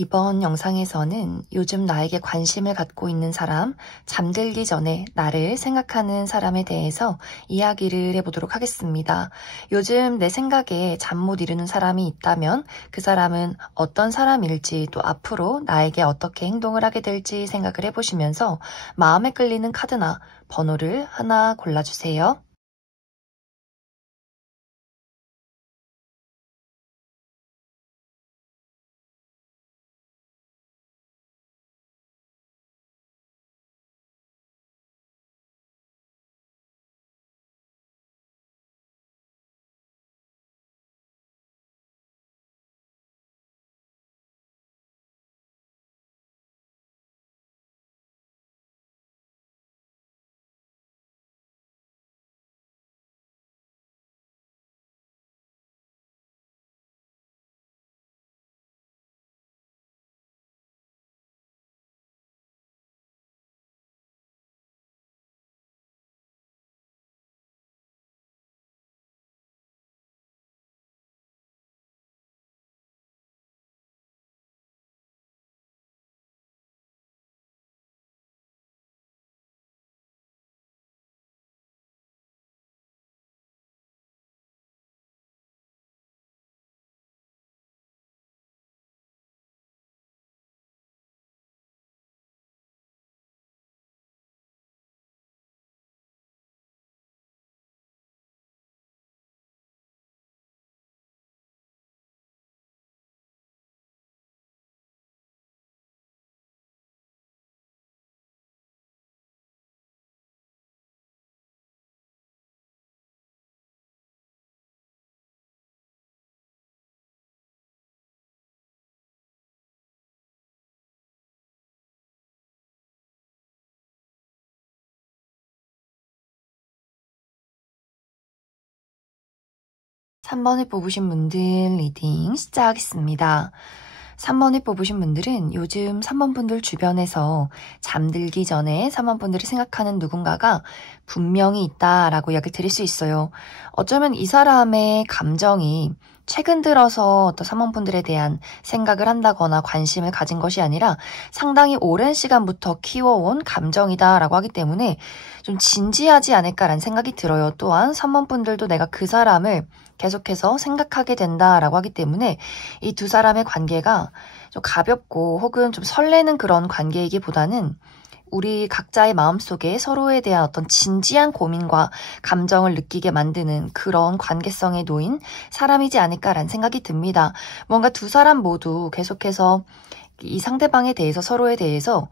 이번 영상에서는 요즘 나에게 관심을 갖고 있는 사람, 잠들기 전에 나를 생각하는 사람에 대해서 이야기를 해보도록 하겠습니다. 요즘 내 생각에 잠 못 이루는 사람이 있다면 그 사람은 어떤 사람일지, 또 앞으로 나에게 어떻게 행동을 하게 될지 생각을 해보시면서 마음에 끌리는 카드나 번호를 하나 골라주세요. (3번을) 뽑으신 분들 리딩 시작하겠습니다. 3번을 뽑으신 분들은 요즘 3번 분들 주변에서 잠들기 전에 3번 분들이 생각하는 누군가가 분명히 있다라고 이야기 드릴 수 있어요. 어쩌면 이 사람의 감정이 최근 들어서 어떤 3번 분들에 대한 생각을 한다거나 관심을 가진 것이 아니라 상당히 오랜 시간부터 키워온 감정이다라고 하기 때문에 좀 진지하지 않을까라는 생각이 들어요. 또한 3번 분들도 내가 그 사람을 계속해서 생각하게 된다라고 하기 때문에 이 두 사람의 관계가 좀 가볍고 혹은 좀 설레는 그런 관계이기보다는 우리 각자의 마음속에 서로에 대한 어떤 진지한 고민과 감정을 느끼게 만드는 그런 관계성에 놓인 사람이지 않을까라는 생각이 듭니다. 뭔가 두 사람 모두 계속해서 이 상대방에 대해서 서로에 대해서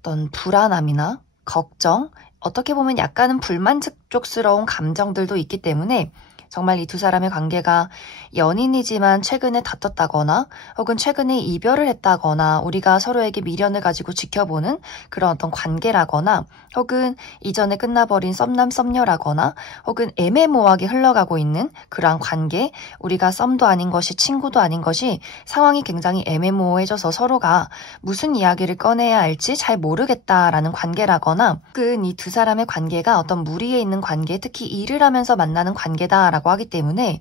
어떤 불안함이나 걱정, 어떻게 보면 약간은 불만족스러운 감정들도 있기 때문에 정말 이 두 사람의 관계가 연인이지만 최근에 다퉜다거나 혹은 최근에 이별을 했다거나 우리가 서로에게 미련을 가지고 지켜보는 그런 어떤 관계라거나 혹은 이전에 끝나버린 썸남 썸녀라거나 혹은 애매모호하게 흘러가고 있는 그러한 관계, 우리가 썸도 아닌 것이 친구도 아닌 것이 상황이 굉장히 애매모호해져서 서로가 무슨 이야기를 꺼내야 할지 잘 모르겠다라는 관계라거나 혹은 이 두 사람의 관계가 어떤 무리에 있는 관계, 특히 일을 하면서 만나는 관계다라고 하기 때문에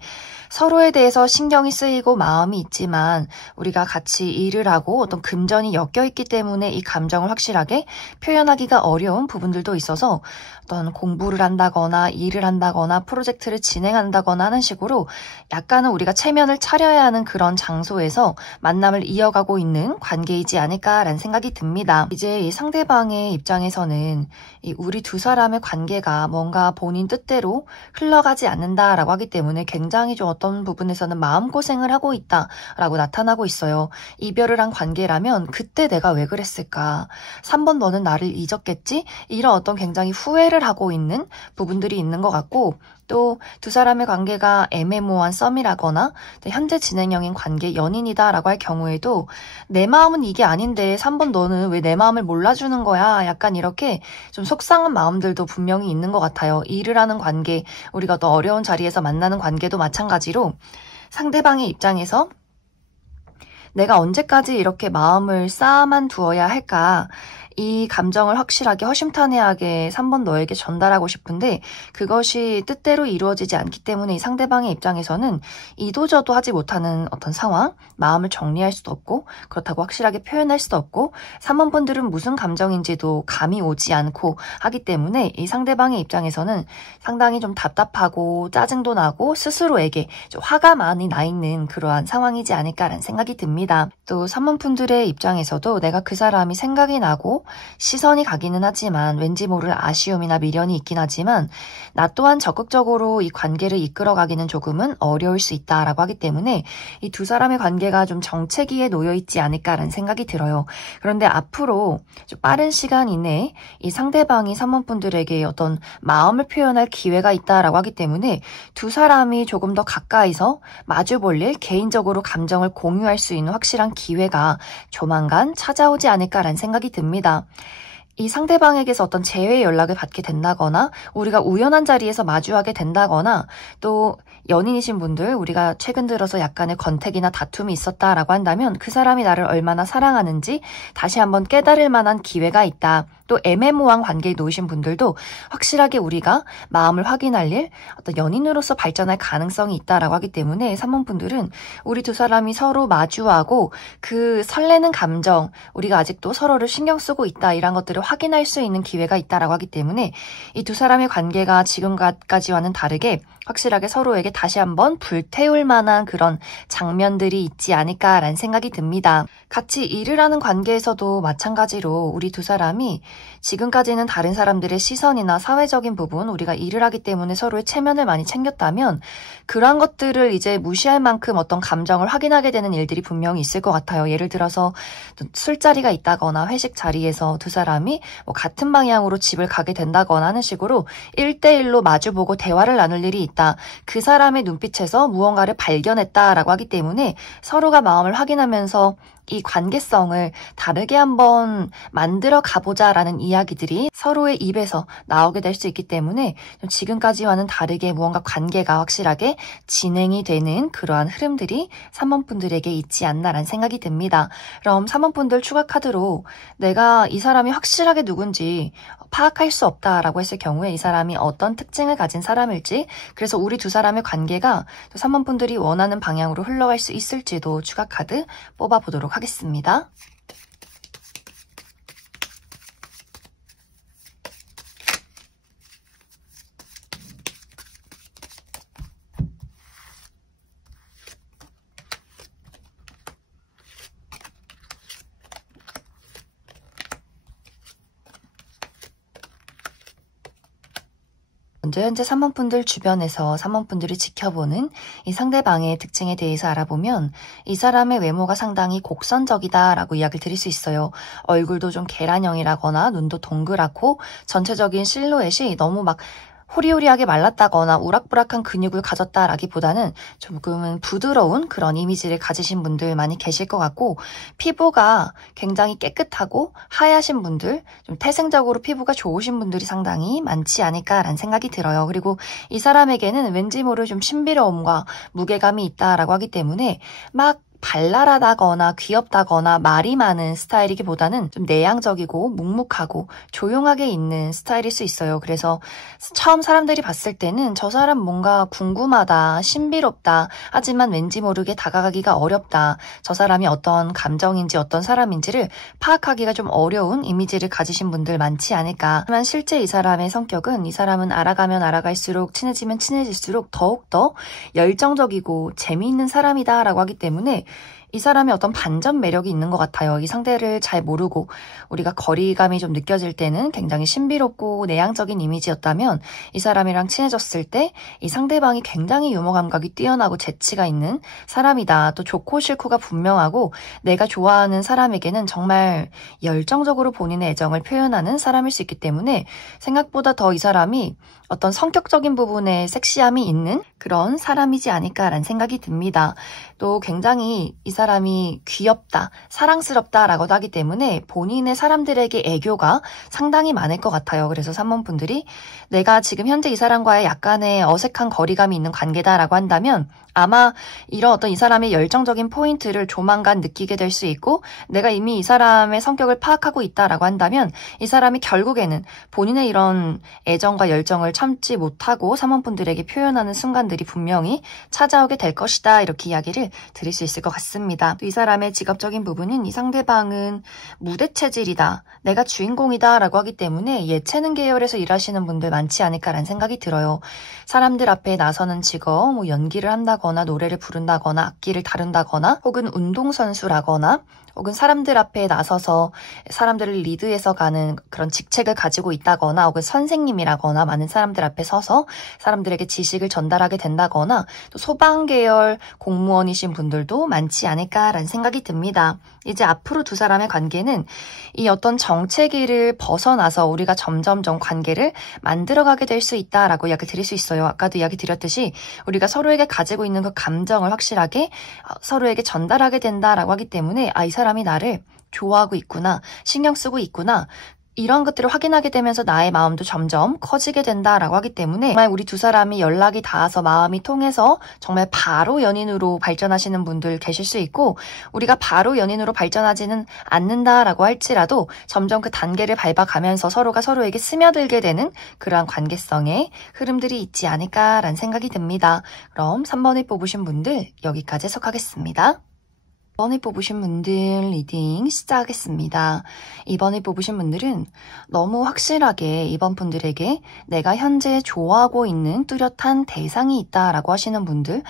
서로에 대해서 신경이 쓰이고 마음이 있지만 우리가 같이 일을 하고 어떤 금전이 엮여 있기 때문에 이 감정을 확실하게 표현하기가 어려운 부분들도 있어서 어떤 공부를 한다거나 일을 한다거나 프로젝트를 진행한다거나 하는 식으로 약간은 우리가 체면을 차려야 하는 그런 장소에서 만남을 이어가고 있는 관계이지 않을까라는 생각이 듭니다. 이제 이 상대방의 입장에서는 우리 두 사람의 관계가 뭔가 본인 뜻대로 흘러가지 않는다라고 하기 때문에 굉장히 좀 어떤 부분에서는 마음고생을 하고 있다라고 나타나고 있어요. 이별을 한 관계라면 그때 내가 왜 그랬을까? 3번 너는 나를 잊었겠지? 이런 어떤 굉장히 후회를 하고 있는 부분들이 있는 것 같고 또 두 사람의 관계가 애매모호한 썸이라거나 현재 진행형인 관계 연인이다라고 할 경우에도 내 마음은 이게 아닌데 3번 너는 왜 내 마음을 몰라주는 거야? 약간 이렇게 좀 속상한 마음들도 분명히 있는 것 같아요. 일을 하는 관계, 우리가 더 어려운 자리에서 만나는 관계도 마찬가지로 상대방의 입장에서 내가 언제까지 이렇게 마음을 쌓아만 두어야 할까? 이 감정을 확실하게 허심탄회하게 3번 너에게 전달하고 싶은데 그것이 뜻대로 이루어지지 않기 때문에 이 상대방의 입장에서는 이도저도 하지 못하는 어떤 상황, 마음을 정리할 수도 없고 그렇다고 확실하게 표현할 수도 없고 3번 분들은 무슨 감정인지도 감이 오지 않고 하기 때문에 이 상대방의 입장에서는 상당히 좀 답답하고 짜증도 나고 스스로에게 좀 화가 많이 나 있는 그러한 상황이지 않을까라는 생각이 듭니다. 또 3번 분들의 입장에서도 내가 그 사람이 생각이 나고 시선이 가기는 하지만 왠지 모를 아쉬움이나 미련이 있긴 하지만 나 또한 적극적으로 이 관계를 이끌어가기는 조금은 어려울 수 있다라고 하기 때문에 이 두 사람의 관계가 좀 정체기에 놓여 있지 않을까라는 생각이 들어요. 그런데 앞으로 좀 빠른 시간 이내에 이 상대방이 3번 분들에게 어떤 마음을 표현할 기회가 있다라고 하기 때문에 두 사람이 조금 더 가까이서 마주볼 일, 개인적으로 감정을 공유할 수 있는 확실한 기회가 조만간 찾아오지 않을까라는 생각이 듭니다. 이 상대방에게서 어떤 재회 연락을 받게 된다거나 우리가 우연한 자리에서 마주하게 된다거나 또 연인이신 분들 우리가 최근 들어서 약간의 건택이나 다툼이 있었다라고 한다면 그 사람이 나를 얼마나 사랑하는지 다시 한번 깨달을 만한 기회가 있다. 또 애매모호한 관계에 놓이신 분들도 확실하게 우리가 마음을 확인할 일, 어떤 연인으로서 발전할 가능성이 있다라고 하기 때문에 3번 분들은 우리 두 사람이 서로 마주하고 그 설레는 감정, 우리가 아직도 서로를 신경 쓰고 있다 이런 것들을 확인할 수 있는 기회가 있다라고 하기 때문에 이 두 사람의 관계가 지금까지와는 다르게 확실하게 서로에게 다시 한번 불태울 만한 그런 장면들이 있지 않을까라는 생각이 듭니다. 같이 일을 하는 관계에서도 마찬가지로 우리 두 사람이 지금까지는 다른 사람들의 시선이나 사회적인 부분, 우리가 일을 하기 때문에 서로의 체면을 많이 챙겼다면 그러한 것들을 이제 무시할 만큼 어떤 감정을 확인하게 되는 일들이 분명히 있을 것 같아요. 예를 들어서 술자리가 있다거나 회식 자리에서 두 사람이 뭐 같은 방향으로 집을 가게 된다거나 하는 식으로 1대1로 마주보고 대화를 나눌 일이 있다. 그 사람의 눈빛에서 무언가를 발견했다라고 하기 때문에 서로가 마음을 확인하면서 이 관계성을 다르게 한번 만들어 가보자라는 이야기들이 서로의 입에서 나오게 될 수 있기 때문에 지금까지와는 다르게 무언가 관계가 확실하게 진행이 되는 그러한 흐름들이 3번 분들에게 있지 않나라는 생각이 듭니다. 그럼 3번 분들 추가 카드로 내가 이 사람이 확실하게 누군지 파악할 수 없다라고 했을 경우에 이 사람이 어떤 특징을 가진 사람일지, 그래서 우리 두 사람의 관계가 3번 분들이 원하는 방향으로 흘러갈 수 있을지도 추가 카드 뽑아보도록 하겠습니다. 먼저 현재 3번 분들 주변에서 3번 분들이 지켜보는 이 상대방의 특징에 대해서 알아보면 이 사람의 외모가 상당히 곡선적이다라고 이야기를 드릴 수 있어요. 얼굴도 좀 계란형이라거나 눈도 동그랗고 전체적인 실루엣이 너무 막 호리호리하게 말랐다거나 우락부락한 근육을 가졌다라기보다는 조금은 부드러운 그런 이미지를 가지신 분들 많이 계실 것 같고, 피부가 굉장히 깨끗하고 하얗신 분들, 좀 태생적으로 피부가 좋으신 분들이 상당히 많지 않을까라는 생각이 들어요. 그리고 이 사람에게는 왠지 모를 좀 신비로움과 무게감이 있다라고 하기 때문에 막 발랄하다거나 귀엽다거나 말이 많은 스타일이기보다는 좀 내향적이고 묵묵하고 조용하게 있는 스타일일 수 있어요. 그래서 처음 사람들이 봤을 때는 저 사람 뭔가 궁금하다, 신비롭다, 하지만 왠지 모르게 다가가기가 어렵다, 저 사람이 어떤 감정인지 어떤 사람인지를 파악하기가 좀 어려운 이미지를 가지신 분들 많지 않을까. 하지만 실제 이 사람의 성격은 이 사람은 알아가면 알아갈수록 친해지면 친해질수록 더욱더 열정적이고 재미있는 사람이다 라고 하기 때문에 이 사람이 어떤 반전 매력이 있는 것 같아요. 이 상대를 잘 모르고 우리가 거리감이 좀 느껴질 때는 굉장히 신비롭고 내향적인 이미지였다면 이 사람이랑 친해졌을 때 이 상대방이 굉장히 유머 감각이 뛰어나고 재치가 있는 사람이다. 또 좋고 싫고가 분명하고 내가 좋아하는 사람에게는 정말 열정적으로 본인의 애정을 표현하는 사람일 수 있기 때문에 생각보다 더 이 사람이 어떤 성격적인 부분에 섹시함이 있는 그런 사람이지 않을까라는 생각이 듭니다. 또 굉장히 이 사람이 귀엽다, 사랑스럽다라고도 하기 때문에 본인의 사람들에게 애교가 상당히 많을 것 같아요. 그래서 3번 분들이 내가 지금 현재 이 사람과의 약간의 어색한 거리감이 있는 관계다라고 한다면 아마 이런 어떤 이 사람의 열정적인 포인트를 조만간 느끼게 될 수 있고 내가 이미 이 사람의 성격을 파악하고 있다라고 한다면 이 사람이 결국에는 본인의 이런 애정과 열정을 참지 못하고 사모분들에게 표현하는 순간들이 분명히 찾아오게 될 것이다. 이렇게 이야기를 드릴 수 있을 것 같습니다. 이 사람의 직업적인 부분은 이 상대방은 무대 체질이다. 내가 주인공이다 라고 하기 때문에 예체능 계열에서 일하시는 분들 많지 않을까라는 생각이 들어요. 사람들 앞에 나서는 직업, 뭐 연기를 한다거나 노래를 부른다거나 악기를 다룬다거나 혹은 운동선수라거나 혹은 사람들 앞에 나서서 사람들을 리드해서 가는 그런 직책을 가지고 있다거나 혹은 선생님이라거나 많은 사람들 앞에 서서 사람들에게 지식을 전달하게 된다거나 또 소방 계열 공무원이신 분들도 많지 않을까라는 생각이 듭니다. 이제 앞으로 두 사람의 관계는 이 어떤 정체기를 벗어나서 우리가 점점점 관계를 만들어가게 될 수 있다라고 이야기 드릴 수 있어요. 아까도 이야기 드렸듯이 우리가 서로에게 가지고 있는 그 감정을 확실하게 서로에게 전달하게 된다라고 하기 때문에 이 사람이 나를 좋아하고 있구나, 신경 쓰고 있구나, 이런 것들을 확인하게 되면서 나의 마음도 점점 커지게 된다라고 하기 때문에 정말 우리 두 사람이 연락이 닿아서 마음이 통해서 정말 바로 연인으로 발전하시는 분들 계실 수 있고 우리가 바로 연인으로 발전하지는 않는다라고 할지라도 점점 그 단계를 밟아가면서 서로가 서로에게 스며들게 되는 그러한 관계성의 흐름들이 있지 않을까라는 생각이 듭니다. 그럼 3번을 뽑으신 분들 여기까지 해석하겠습니다. 2번을 뽑으신 분들 리딩 시작하겠습니다. 2번을 뽑으신 분들은 너무 확실하게 이번 분들에게 내가 현재 좋아하고 있는 뚜렷한 대상이 있다라고 하시는 분들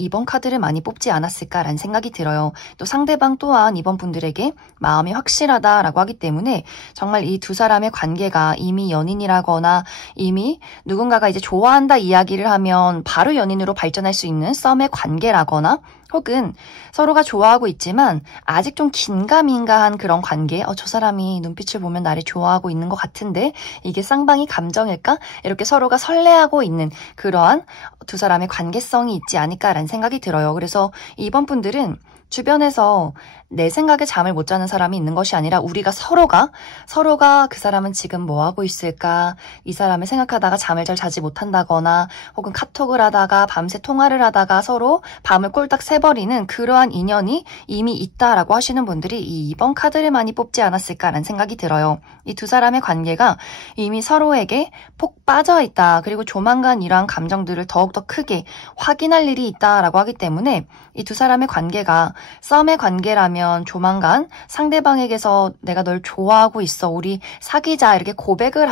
2번 카드를 많이 뽑지 않았을까라는 생각이 들어요. 또 상대방 또한 이번 분들에게 마음이 확실하다라고 하기 때문에 정말 이 두 사람의 관계가 이미 연인이라거나 이미 누군가가 이제 좋아한다 이야기를 하면 바로 연인으로 발전할 수 있는 썸의 관계라거나 혹은 서로가 좋아하고 있지만 아직 좀 긴가민가한 그런 관계, 저 사람이 눈빛을 보면 나를 좋아하고 있는 것 같은데 이게 쌍방이 감정일까? 이렇게 서로가 설레하고 있는 그러한 두 사람의 관계성이 있지 않을까라는 생각이 들어요. 그래서 이번 분들은 주변에서 내 생각에 잠을 못 자는 사람이 있는 것이 아니라 우리가 서로가 그 사람은 지금 뭐 하고 있을까? 이 사람을 생각하다가 잠을 잘 자지 못한다거나 혹은 카톡을 하다가 밤새 통화를 하다가 서로 밤을 꼴딱 새버리는 그러한 인연이 이미 있다라고 하시는 분들이 이 2번 카드를 많이 뽑지 않았을까라는 생각이 들어요. 이 두 사람의 관계가 이미 서로에게 폭 빠져있다. 그리고 조만간 이러한 감정들을 더욱더 크게 확인할 일이 있다라고 하기 때문에 이 두 사람의 관계가 썸의 관계라면 조만간 상대방에게서 내가 널 좋아하고 있어, 우리 사귀자 이렇게 고백을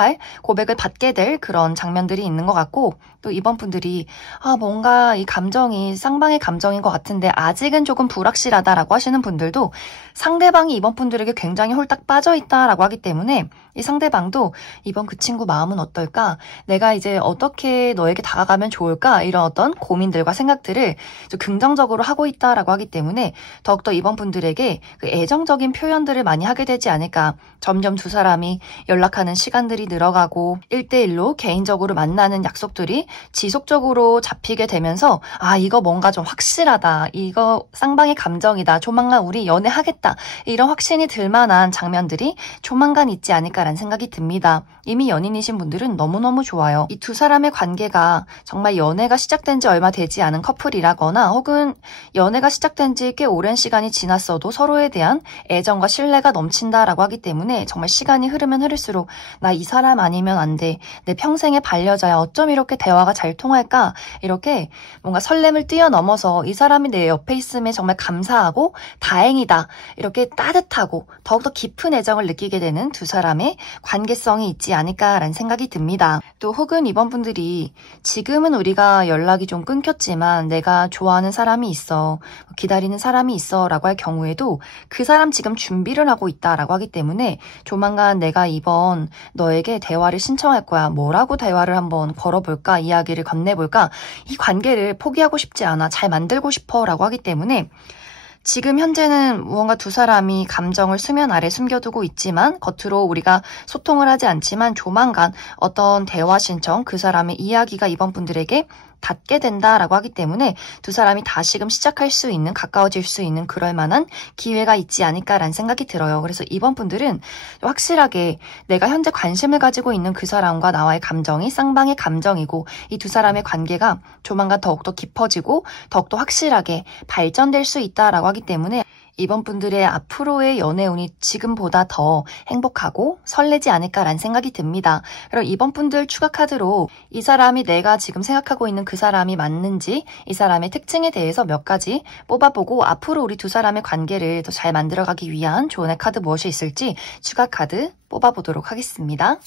받게 될 그런 장면들이 있는 것 같고 또 이번 분들이 뭔가 이 감정이 쌍방의 감정인 것 같은데 아직은 조금 불확실하다라고 하시는 분들도 상대방이 이번 분들에게 굉장히 홀딱 빠져있다라고 하기 때문에 이 상대방도 이번 그 친구 마음은 어떨까? 내가 이제 어떻게 너에게 다가가면 좋을까? 이런 어떤 고민들과 생각들을 좀 긍정적으로 하고 있다라고 하기 때문에 더욱더 이번 분들에게 그 애정적인 표현들을 많이 하게 되지 않을까. 점점 두 사람이 연락하는 시간들이 늘어가고 1대1로 개인적으로 만나는 약속들이 지속적으로 잡히게 되면서 이거 뭔가 좀 확실하다. 이거 쌍방의 감정이다. 조만간 우리 연애하겠다. 이런 확신이 들 만한 장면들이 조만간 있지 않을까라는 생각이 듭니다. 이미 연인이신 분들은 너무너무 좋아요. 이 두 사람의 관계가 정말 연애가 시작된 지 얼마 되지 않은 커플이라거나 혹은 연애가 시작된 지 꽤 오랜 시간이 지났어도 서로에 대한 애정과 신뢰가 넘친다라고 하기 때문에 정말 시간이 흐르면 흐를수록 나 이 사람 아니면 안 돼. 내 평생의 반려자야. 어쩜 이렇게 대화가 잘 통할까? 이렇게 뭔가 설렘을 뛰어넘어서 이 사람이 내 옆에 있음에 정말 감사하고 다행이다. 이렇게 따뜻하고 더욱더 깊은 애정을 느끼게 되는 두 사람의 관계성이 있지 않을까라는 생각이 듭니다. 또 혹은 이번 분들이 지금은 우리가 연락이 좀 끊겼지만 내가 좋아하는 사람이 있어, 기다리는 사람이 있어 라고 할 경우에도 그 사람 지금 준비를 하고 있다라고 하기 때문에 조만간 내가 이번 너에게 대화를 신청할 거야. 뭐라고 대화를 한번 걸어볼까? 이야기를 건네볼까? 이 관계를 포기하고 싶지 않아. 잘 만들고 싶어 라고 하기 때문에 지금 현재는 무언가 두 사람이 감정을 수면 아래 숨겨두고 있지만 겉으로 우리가 소통을 하지 않지만 조만간 어떤 대화 신청, 그 사람의 이야기가 이번 분들에게 닿게 된다라고 하기 때문에 두 사람이 다시금 시작할 수 있는, 가까워질 수 있는 그럴 만한 기회가 있지 않을까라는 생각이 들어요. 그래서 이번 분들은 확실하게 내가 현재 관심을 가지고 있는 그 사람과 나와의 감정이 쌍방의 감정이고 이 두 사람의 관계가 조만간 더욱더 깊어지고 더욱더 확실하게 발전될 수 있다라고 하기 때문에 이번 분들의 앞으로의 연애운이 지금보다 더 행복하고 설레지 않을까라는 생각이 듭니다. 그리고 이번 분들 추가 카드로 이 사람이 내가 지금 생각하고 있는 그 사람이 맞는지 이 사람의 특징에 대해서 몇 가지 뽑아보고 앞으로 우리 두 사람의 관계를 더 잘 만들어가기 위한 조언의 카드 무엇이 있을지 추가 카드 뽑아보도록 하겠습니다.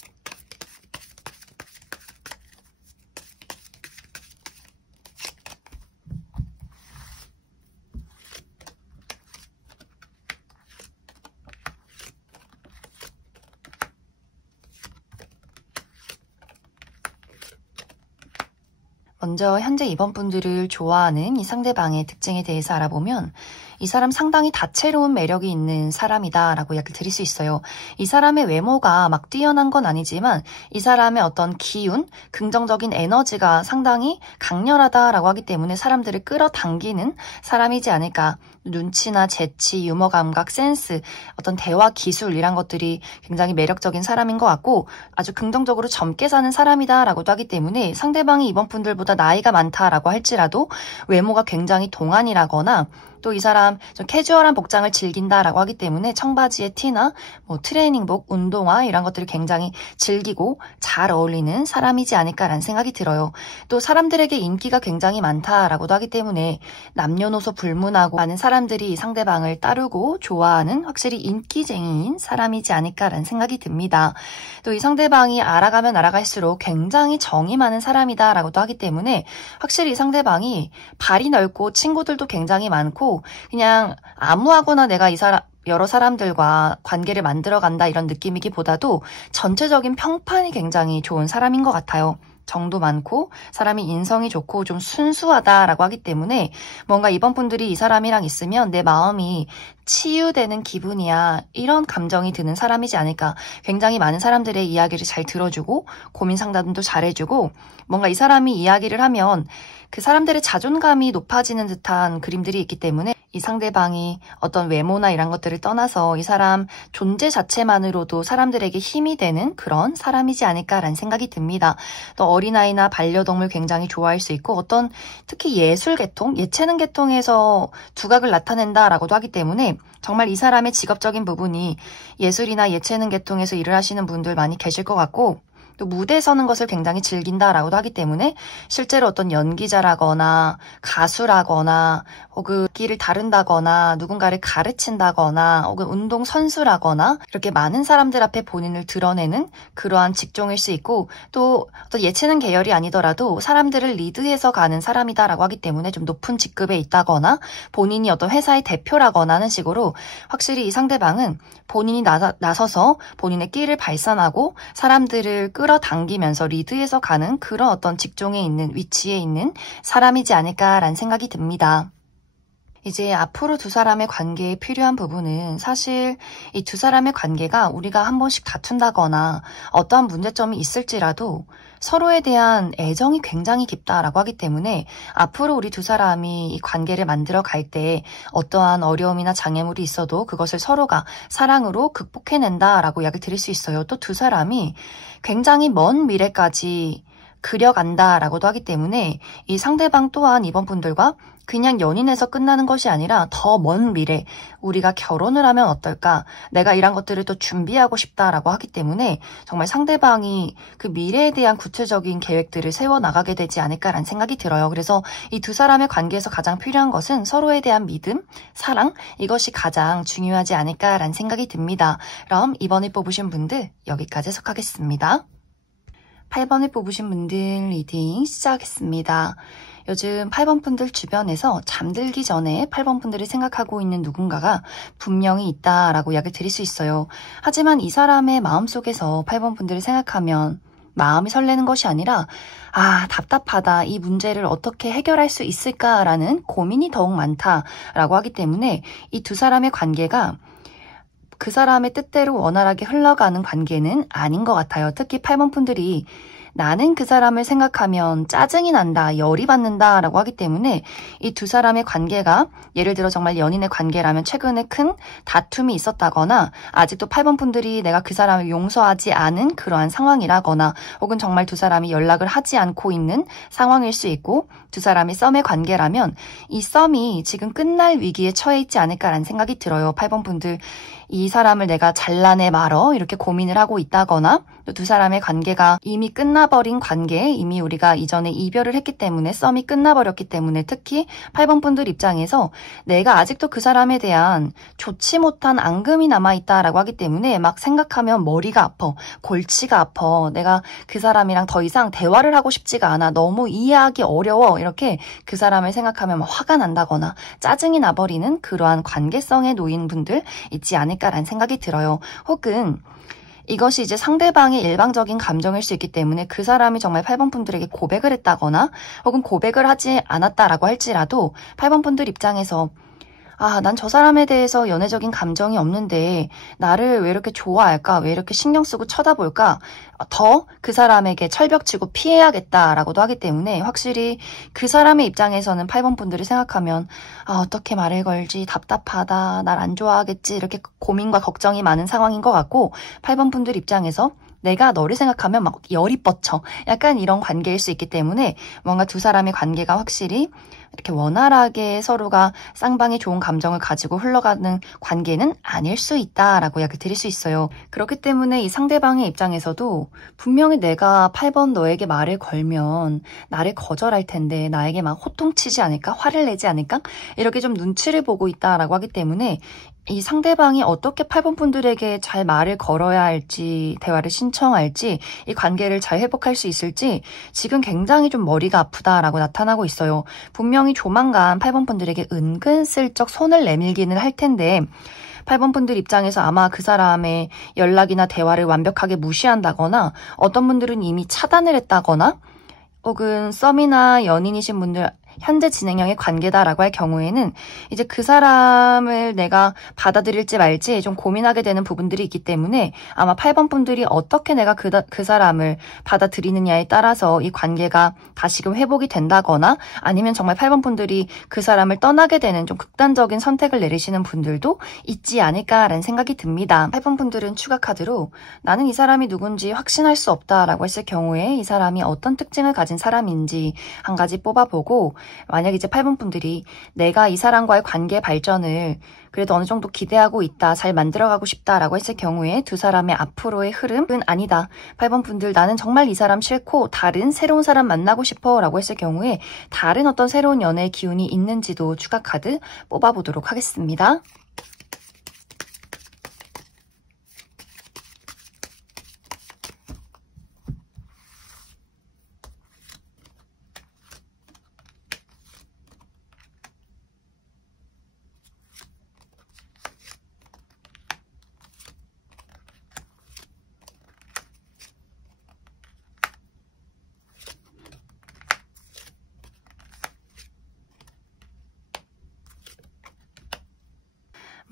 먼저 현재 이번 분들을 좋아하는 이 상대방의 특징에 대해서 알아보면 이 사람 상당히 다채로운 매력이 있는 사람이다 라고 이야기를 드릴 수 있어요. 이 사람의 외모가 막 뛰어난 건 아니지만 이 사람의 어떤 기운, 긍정적인 에너지가 상당히 강렬하다라고 하기 때문에 사람들을 끌어당기는 사람이지 않을까. 눈치나 재치, 유머 감각, 센스, 어떤 대화 기술 이란 것들이 굉장히 매력적인 사람인 것 같고 아주 긍정적으로 젊게 사는 사람이다라고도 하기 때문에 상대방이 이번 분들보다 나이가 많다라고 할지라도 외모가 굉장히 동안이라거나 또 이 사람 좀 캐주얼한 복장을 즐긴다라고 하기 때문에 청바지에 티나 뭐 트레이닝복, 운동화 이런 것들을 굉장히 즐기고 잘 어울리는 사람이지 않을까라는 생각이 들어요. 또 사람들에게 인기가 굉장히 많다라고도 하기 때문에 남녀노소 불문하고 많은 사람들이 이 상대방을 따르고 좋아하는 확실히 인기쟁이인 사람이지 않을까라는 생각이 듭니다. 또 이 상대방이 알아가면 알아갈수록 굉장히 정이 많은 사람이다라고도 하기 때문에 확실히 이 상대방이 발이 넓고 친구들도 굉장히 많고 그냥 아무하거나 내가 이 사람 여러 사람들과 관계를 만들어 간다 이런 느낌이기보다도 전체적인 평판이 굉장히 좋은 사람인 것 같아요. 정도 많고 사람이 인성이 좋고 좀 순수하다라고 하기 때문에 뭔가 이번 분들이 이 사람이랑 있으면 내 마음이 치유되는 기분이야 이런 감정이 드는 사람이지 않을까. 굉장히 많은 사람들의 이야기를 잘 들어주고 고민 상담도 잘해주고 뭔가 이 사람이 이야기를 하면 그 사람들의 자존감이 높아지는 듯한 그림들이 있기 때문에 이 상대방이 어떤 외모나 이런 것들을 떠나서 이 사람 존재 자체만으로도 사람들에게 힘이 되는 그런 사람이지 않을까라는 생각이 듭니다. 또 어린아이나 반려동물 굉장히 좋아할 수 있고 어떤 특히 예술 계통, 예체능 계통에서 두각을 나타낸다라고도 하기 때문에 정말 이 사람의 직업적인 부분이 예술이나 예체능 계통에서 일을 하시는 분들 많이 계실 것 같고 또 무대에 서는 것을 굉장히 즐긴다라고도 하기 때문에 실제로 어떤 연기자라거나 가수라거나 혹은 끼를 다룬다거나 누군가를 가르친다거나 혹은 운동선수라거나 이렇게 많은 사람들 앞에 본인을 드러내는 그러한 직종일 수 있고 또 어떤 예체능 계열이 아니더라도 사람들을 리드해서 가는 사람이다라고 하기 때문에 좀 높은 직급에 있다거나 본인이 어떤 회사의 대표라거나 하는 식으로 확실히 이 상대방은 본인이 나서서 본인의 끼를 발산하고 사람들을 끌어당기면서 리드해서 가는 그런 어떤 직종에 있는 위치에 있는 사람이지 않을까라는 생각이 듭니다. 이제 앞으로 두 사람의 관계에 필요한 부분은 사실 이 두 사람의 관계가 우리가 한 번씩 다툰다거나 어떠한 문제점이 있을지라도 서로에 대한 애정이 굉장히 깊다라고 하기 때문에 앞으로 우리 두 사람이 이 관계를 만들어 갈 때 어떠한 어려움이나 장애물이 있어도 그것을 서로가 사랑으로 극복해낸다라고 이야기를 드릴 수 있어요. 또 두 사람이 굉장히 먼 미래까지 그려간다라고도 하기 때문에 이 상대방 또한 이번 분들과 그냥 연인에서 끝나는 것이 아니라 더 먼 미래, 우리가 결혼을 하면 어떨까, 내가 이런 것들을 또 준비하고 싶다라고 하기 때문에 정말 상대방이 그 미래에 대한 구체적인 계획들을 세워나가게 되지 않을까라는 생각이 들어요. 그래서 이 두 사람의 관계에서 가장 필요한 것은 서로에 대한 믿음, 사랑, 이것이 가장 중요하지 않을까라는 생각이 듭니다. 그럼 이번에 뽑으신 분들 여기까지 해석하겠습니다. 8번을 뽑으신 분들 리딩 시작하겠습니다. 요즘 8번 분들 주변에서 잠들기 전에 8번 분들이 생각하고 있는 누군가가 분명히 있다라고 이야기를 드릴 수 있어요. 하지만 이 사람의 마음속에서 8번 분들을 생각하면 마음이 설레는 것이 아니라 답답하다, 이 문제를 어떻게 해결할 수 있을까라는 고민이 더욱 많다라고 하기 때문에 이 두 사람의 관계가 그 사람의 뜻대로 원활하게 흘러가는 관계는 아닌 것 같아요. 특히 8번 분들이 나는 그 사람을 생각하면 짜증이 난다, 열이 받는다 라고 하기 때문에 이 두 사람의 관계가 예를 들어 정말 연인의 관계라면 최근에 큰 다툼이 있었다거나 아직도 8번 분들이 내가 그 사람을 용서하지 않은 그러한 상황이라거나 혹은 정말 두 사람이 연락을 하지 않고 있는 상황일 수 있고 두 사람이 썸의 관계라면 이 썸이 지금 끝날 위기에 처해 있지 않을까라는 생각이 들어요. 8번 분들 이 사람을 내가 잘라내 말어 이렇게 고민을 하고 있다거나 또 두 사람의 관계가 이미 끝나버린 관계, 이미 우리가 이전에 이별을 했기 때문에 썸이 끝나버렸기 때문에 특히 8번 분들 입장에서 내가 아직도 그 사람에 대한 좋지 못한 앙금이 남아있다라고 하기 때문에 막 생각하면 머리가 아파, 골치가 아파, 내가 그 사람이랑 더 이상 대화를 하고 싶지가 않아, 너무 이해하기 어려워 이렇게 그 사람을 생각하면 막 화가 난다거나 짜증이 나버리는 그러한 관계성에 놓인 분들 있지 않을까라는 생각이 들어요. 혹은 이것이 이제 상대방의 일방적인 감정일 수 있기 때문에 그 사람이 정말 8번 분들에게 고백을 했다거나 혹은 고백을 하지 않았다라고 할지라도 8번 분들 입장에서 난 저 사람에 대해서 연애적인 감정이 없는데 나를 왜 이렇게 좋아할까? 왜 이렇게 신경 쓰고 쳐다볼까? 더 그 사람에게 철벽치고 피해야겠다라고도 하기 때문에 확실히 그 사람의 입장에서는 8번 분들이 생각하면 어떻게 말을 걸지? 답답하다. 날 안 좋아하겠지? 이렇게 고민과 걱정이 많은 상황인 것 같고 8번 분들 입장에서 내가 너를 생각하면 막 열이 뻗쳐. 약간 이런 관계일 수 있기 때문에 뭔가 두 사람의 관계가 확실히 이렇게 원활하게 서로가 쌍방이 좋은 감정을 가지고 흘러가는 관계는 아닐 수 있다라고 이야기 드릴 수 있어요. 그렇기 때문에 이 상대방의 입장에서도 분명히 내가 8번 너에게 말을 걸면 나를 거절할 텐데 나에게 막 호통치지 않을까? 화를 내지 않을까? 이렇게 좀 눈치를 보고 있다라고 하기 때문에 이 상대방이 어떻게 8번 분들에게 잘 말을 걸어야 할지, 대화를 신청할지, 이 관계를 잘 회복할 수 있을지 지금 굉장히 좀 머리가 아프다라고 나타나고 있어요. 분명히 조만간 8번 분들에게 은근슬쩍 손을 내밀기는 할 텐데 8번 분들 입장에서 아마 그 사람의 연락이나 대화를 완벽하게 무시한다거나 어떤 분들은 이미 차단을 했다거나 혹은 썸이나 연인이신 분들 현재 진행형의 관계다라고 할 경우에는 이제 그 사람을 내가 받아들일지 말지 좀 고민하게 되는 부분들이 있기 때문에 아마 8번 분들이 어떻게 내가 그 사람을 받아들이느냐에 따라서 이 관계가 다시금 회복이 된다거나 아니면 정말 8번 분들이 그 사람을 떠나게 되는 좀 극단적인 선택을 내리시는 분들도 있지 않을까라는 생각이 듭니다. 8번 분들은 추가 카드로 나는 이 사람이 누군지 확신할 수 없다라고 했을 경우에 이 사람이 어떤 특징을 가진 사람인지 한 가지 뽑아보고 만약 이제 8번 분들이 내가 이 사람과의 관계 발전을 그래도 어느 정도 기대하고 있다, 잘 만들어가고 싶다라고 했을 경우에 두 사람의 앞으로의 흐름은 아니다. 8번 분들 나는 정말 이 사람 싫고 다른 새로운 사람 만나고 싶어 라고 했을 경우에 다른 어떤 새로운 연애의 기운이 있는지도 추가 카드 뽑아보도록 하겠습니다.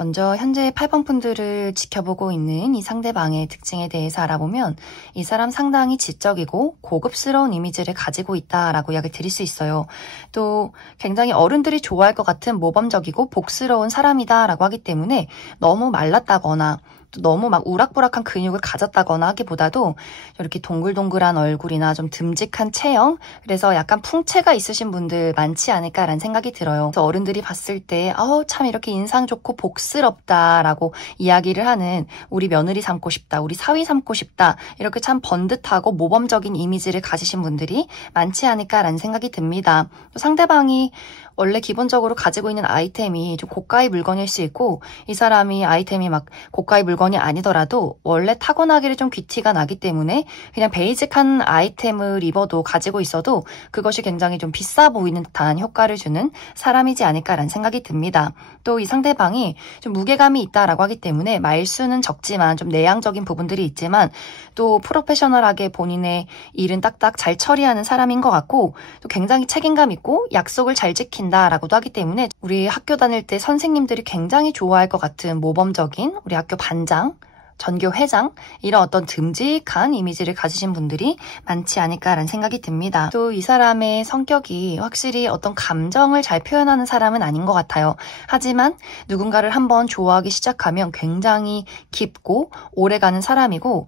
먼저 현재 8번 분들을 지켜보고 있는 이 상대방의 특징에 대해서 알아보면 이 사람 상당히 지적이고 고급스러운 이미지를 가지고 있다라고 이야기 드릴 수 있어요. 또 굉장히 어른들이 좋아할 것 같은 모범적이고 복스러운 사람이다라고 하기 때문에 너무 말랐다거나 또 너무 막 우락부락한 근육을 가졌다거나 하기보다도 이렇게 동글동글한 얼굴이나 좀 듬직한 체형, 그래서 약간 풍채가 있으신 분들 많지 않을까라는 생각이 들어요. 그래서 어른들이 봤을 때 참 이렇게 인상 좋고 복스럽다라고 이야기를 하는 우리 며느리 삼고 싶다, 우리 사위 삼고 싶다, 이렇게 참 번듯하고 모범적인 이미지를 가지신 분들이 많지 않을까라는 생각이 듭니다. 또 상대방이 원래 기본적으로 가지고 있는 아이템이 좀 고가의 물건일 수 있고 이 사람이 아이템이 막 고가의 물건이 아니더라도 원래 타고나기를 좀 귀티가 나기 때문에 그냥 베이직한 아이템을 입어도 가지고 있어도 그것이 굉장히 좀 비싸 보이는 듯한 효과를 주는 사람이지 않을까라는 생각이 듭니다. 또 이 상대방이 좀 무게감이 있다라고 하기 때문에 말수는 적지만 좀 내향적인 부분들이 있지만 또 프로페셔널하게 본인의 일은 딱딱 잘 처리하는 사람인 것 같고 또 굉장히 책임감 있고 약속을 잘 지킨다라고도 하기 때문에 우리 학교 다닐 때 선생님들이 굉장히 좋아할 것 같은 모범적인 우리 학교 반장, 전교 회장, 이런 어떤 듬직한 이미지를 가지신 분들이 많지 않을까라는 생각이 듭니다. 또 이 사람의 성격이 확실히 어떤 감정을 잘 표현하는 사람은 아닌 것 같아요. 하지만 누군가를 한번 좋아하기 시작하면 굉장히 깊고 오래가는 사람이고,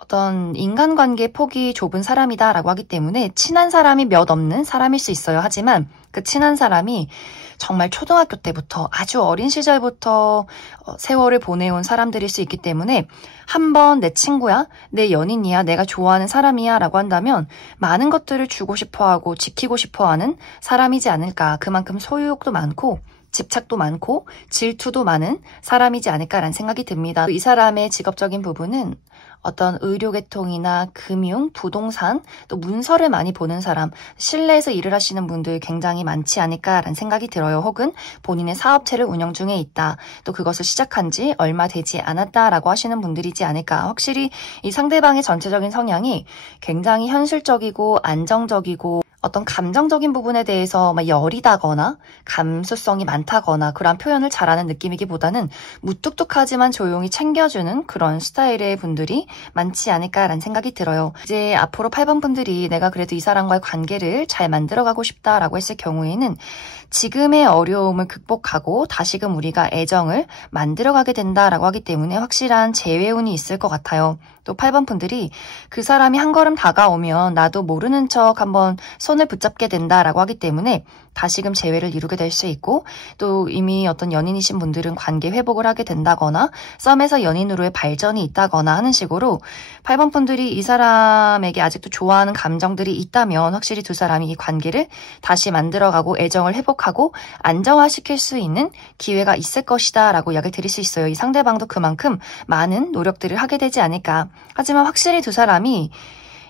어떤 인간관계 폭이 좁은 사람이다라고 하기 때문에 친한 사람이 몇 없는 사람일 수 있어요. 하지만 그 친한 사람이 정말 초등학교 때부터 아주 어린 시절부터 세월을 보내온 사람들일 수 있기 때문에 한번 내 친구야, 내 연인이야, 내가 좋아하는 사람이야 라고 한다면 많은 것들을 주고 싶어하고 지키고 싶어하는 사람이지 않을까. 그만큼 소유욕도 많고 집착도 많고 질투도 많은 사람이지 않을까라는 생각이 듭니다. 이 사람의 직업적인 부분은 어떤 의료계통이나 금융, 부동산, 또 문서를 많이 보는 사람, 실내에서 일을 하시는 분들 굉장히 많지 않을까라는 생각이 들어요. 혹은 본인의 사업체를 운영 중에 있다. 또 그것을 시작한 지 얼마 되지 않았다라고 하시는 분들이지 않을까. 확실히 이 상대방의 전체적인 성향이 굉장히 현실적이고 안정적이고 어떤 감정적인 부분에 대해서 막 여리다거나 감수성이 많다거나 그런 표현을 잘하는 느낌이기보다는 무뚝뚝하지만 조용히 챙겨주는 그런 스타일의 분들이 많지 않을까라는 생각이 들어요. 이제 앞으로 8번 분들이 내가 그래도 이 사람과의 관계를 잘 만들어가고 싶다라고 했을 경우에는 지금의 어려움을 극복하고 다시금 우리가 애정을 만들어가게 된다라고 하기 때문에 확실한 재회운이 있을 것 같아요. 또 8번 분들이 그 사람이 한 걸음 다가오면 나도 모르는 척 한번 손을 붙잡게 된다라고 하기 때문에 다시금 재회를 이루게 될 수 있고, 또 이미 어떤 연인이신 분들은 관계 회복을 하게 된다거나 썸에서 연인으로의 발전이 있다거나 하는 식으로 8번 분들이 이 사람에게 아직도 좋아하는 감정들이 있다면 확실히 두 사람이 이 관계를 다시 만들어가고 애정을 회복하고 안정화시킬 수 있는 기회가 있을 것이다 라고 이야기를 드릴 수 있어요. 이 상대방도 그만큼 많은 노력들을 하게 되지 않을까. 하지만 확실히 두 사람이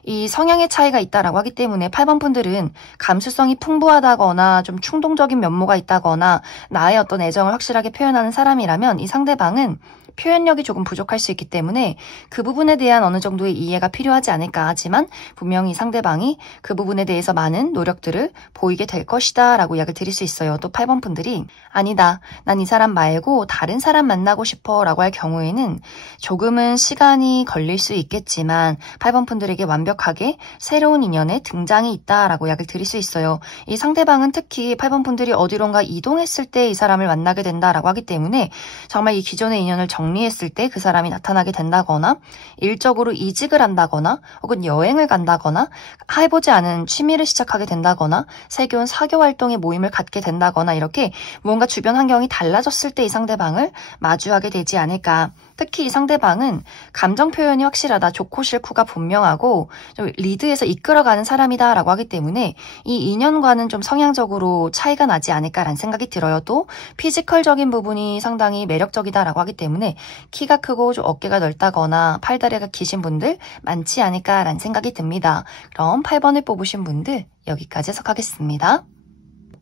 이 성향의 차이가 있다라고 하기 때문에 8번 분들은 감수성이 풍부하다거나 좀 충동적인 면모가 있다거나 나의 어떤 애정을 확실하게 표현하는 사람이라면 이 상대방은 표현력이 조금 부족할 수 있기 때문에 그 부분에 대한 어느 정도의 이해가 필요하지 않을까. 하지만 분명히 상대방이 그 부분에 대해서 많은 노력들을 보이게 될 것이다 라고 이야기를 드릴 수 있어요. 또 8번 분들이 아니다, 난 이 사람 말고 다른 사람 만나고 싶어 라고 할 경우에는 조금은 시간이 걸릴 수 있겠지만 8번 분들에게 완벽하게 새로운 인연의 등장이 있다라고 이야기를 드릴 수 있어요. 이 상대방은 특히 8번 분들이 어디론가 이동했을 때 이 사람을 만나게 된다라고 하기 때문에 정말 이 기존의 인연을 정리했을 때 그 사람이 나타나게 된다거나 일적으로 이직을 한다거나 혹은 여행을 간다거나 해보지 않은 취미를 시작하게 된다거나 세교원 사교 활동의 모임을 갖게 된다거나 이렇게 무언가 주변 환경이 달라졌을 때 이 상대방을 마주하게 되지 않을까. 특히 이 상대방은 감정 표현이 확실하다, 좋고 싫고가 분명하고 좀 리드해서 이끌어가는 사람이다라고 하기 때문에 이 인연과는 좀 성향적으로 차이가 나지 않을까라는 생각이 들어요. 또 피지컬적인 부분이 상당히 매력적이다라고 하기 때문에 키가 크고 좀 어깨가 넓다거나 팔다리가 기신 분들 많지 않을까라는 생각이 듭니다. 그럼 8번을 뽑으신 분들 여기까지 해석하겠습니다.